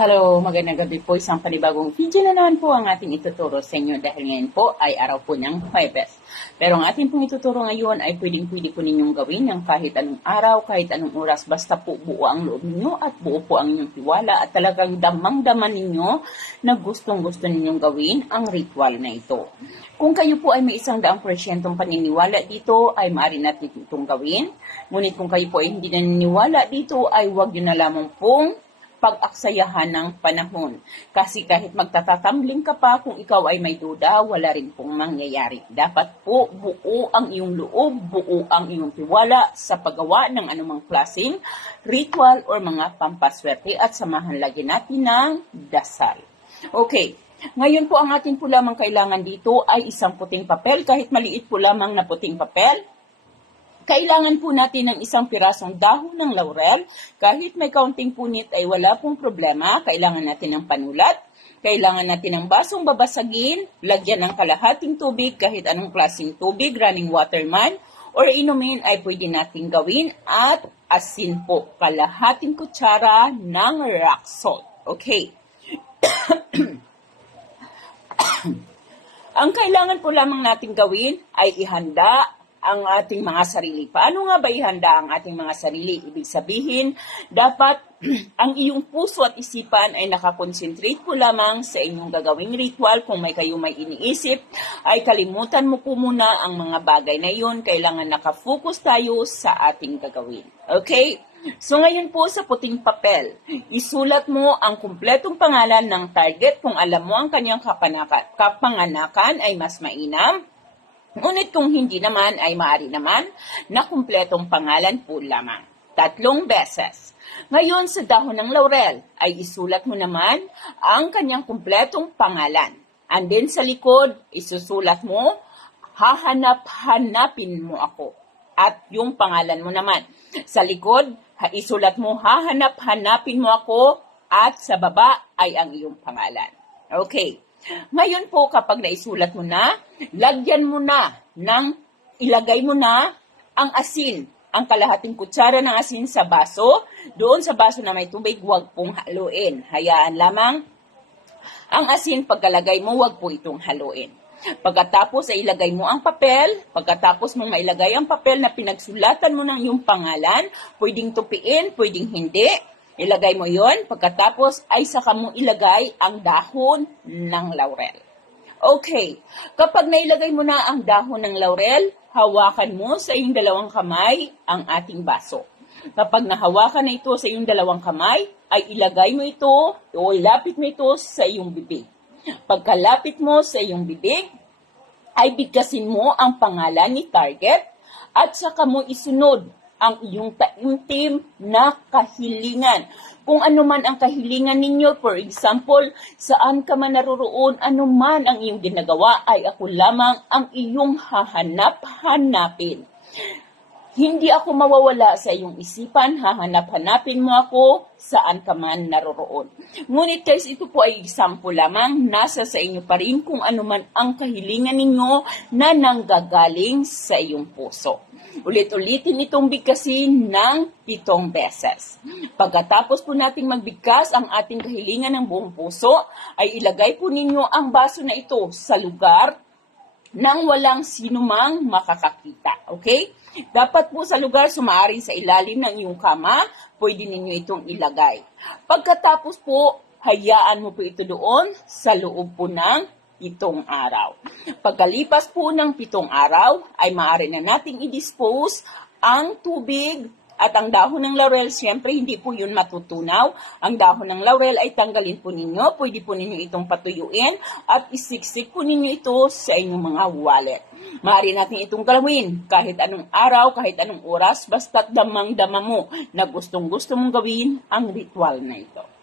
Hello, magandang gabi po. Isang panibagong video na naman po ang ating ituturo sa inyo dahil ngayon po ay araw po ng Huwebes. Pero ang ating pong ituturo ngayon ay pwedeng pwede po ninyong gawin ng kahit anong araw, kahit anong oras, basta po buo ang loob ninyo at buo po ang inyong tiwala at talagang damang-daman ninyo na gustong-gusto ninyong gawin ang ritual na ito. Kung kayo po ay may isang daang porsyentong paniniwala dito, ay maaari natin itong gawin. Ngunit kung kayo po ay hindi naniniwala dito, ay huwag nyo na lamang pong pag-aksayahan ng panahon. Kasi kahit magtatatambling ka pa, kung ikaw ay may duda, wala rin pong mangyayari. Dapat po buo ang iyong loob, buo ang iyong tiwala sa paggawa ng anumang klaseng ritual or mga pampaswerte at samahan lagi natin ng dasal. Okay, ngayon po ang atin po lamang kailangan dito ay isang puting papel, kahit maliit po lamang na puting papel. Kailangan po natin ng isang pirasong dahon ng laurel. Kahit may kaunting punit ay wala pong problema. Kailangan natin ng panulat. Kailangan natin ng basong babasagin, lagyan ng kalahating tubig, kahit anong klaseng tubig, running water man, or inumin ay pwede natin gawin at asin po, kalahating kutsara ng rock salt. Okay. Ang kailangan po lamang natin gawin ay ihanda ang ating mga sarili. Paano nga ba ihanda ang ating mga sarili? Ibig sabihin, dapat ang iyong puso at isipan ay nakakonsentrate po lamang sa inyong gagawing ritual. Kung may kayo may iniisip, ay kalimutan mo po muna ang mga bagay na iyon. Kailangan nakafocus tayo sa ating gagawin. Okay? So ngayon po sa puting papel, isulat mo ang kumpletong pangalan ng target kung alam mo ang kanyang kapanganakan ay mas mainam. Ngunit kung hindi naman ay maaari naman na kumpletong pangalan po lamang. Tatlong beses. Ngayon sa dahon ng laurel ay isulat mo naman ang kanyang kumpletong pangalan. And then sa likod, isusulat mo, hahanap-hanapin mo ako. At yung pangalan mo naman. Sa likod, isulat mo, hahanap-hanapin mo ako. At sa baba ay ang iyong pangalan. Okay. Ngayon po, kapag naisulat mo na, lagyan mo na ng, ilagay mo na ang asin, ang kalahating kutsara ng asin sa baso. Doon sa baso na may tubig, huwag pong haluin. Hayaan lamang ang asin pagkalagay mo, huwag po itong haluin. Pagkatapos ay ilagay mo ang papel, pagkatapos mong mailagay ang papel na pinagsulatan mo ng iyong pangalan, pwedeng tupiin, pwedeng hindi, ilagay mo yon pagkatapos ay saka mo ilagay ang dahon ng laurel. Okay, kapag nailagay mo na ang dahon ng laurel, hawakan mo sa iyong dalawang kamay ang ating baso. Kapag nahawakan na ito sa iyong dalawang kamay, ay ilagay mo ito o ilapit mo ito sa iyong bibig. Pagkalapit mo sa iyong bibig, ay bigkasin mo ang pangalan ni target at saka mo isunod ang iyong taimtim na kahilingan. Kung ano man ang kahilingan ninyo, for example, saan ka man naroroon, ano man ang iyong ginagawa, ay ako lamang ang iyong hahanap-hanapin. Hindi ako mawawala sa iyong isipan, hahanap-hanapin mo ako saan ka man naroroon. Ngunit guys, ito po ay example lamang, nasa sa inyo pa rin kung ano man ang kahilingan ninyo na nanggagaling sa iyong puso. Ulit-ulitin itong bigkasin ng pitong beses. Pagkatapos po nating magbigkas ang ating kahilingan ng buong puso, ay ilagay po ninyo ang baso na ito sa lugar nang walang sinumang makakakita. Okay? Dapat po sa lugar sumaari sa ilalim ng iyong kama, pwede ninyo itong ilagay. Pagkatapos po, hayaan mo po ito doon sa loob po ng pitong araw. Pagkalipas po ng pitong araw, ay maaari na nating i-dispose ang tubig at ang dahon ng laurel, siyempre hindi po yun matutunaw. Ang dahon ng laurel ay tanggalin po ninyo. Pwede po ninyo itong patuyuin at isiksik po ninyo ito sa inyong mga wallet. Maaari natin itong galawin kahit anong araw, kahit anong oras, basta't damang-dama mo na gustong-gusto mong gawin ang ritual na ito.